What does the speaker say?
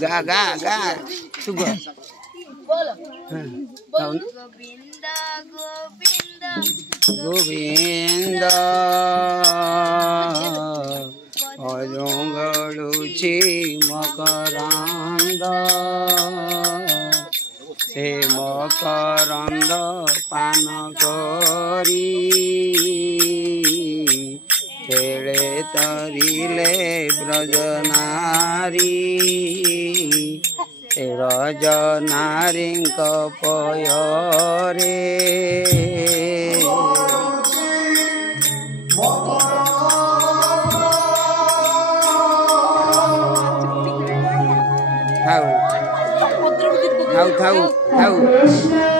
गा गा गा तू गा गोविंद गोविंद गोविंद अजंगलुची मकरंद से मकरंद पान करी खेले तरिले ब्रजनारी रजनारी पयरे थाऊ थाऊ थाऊ थाऊ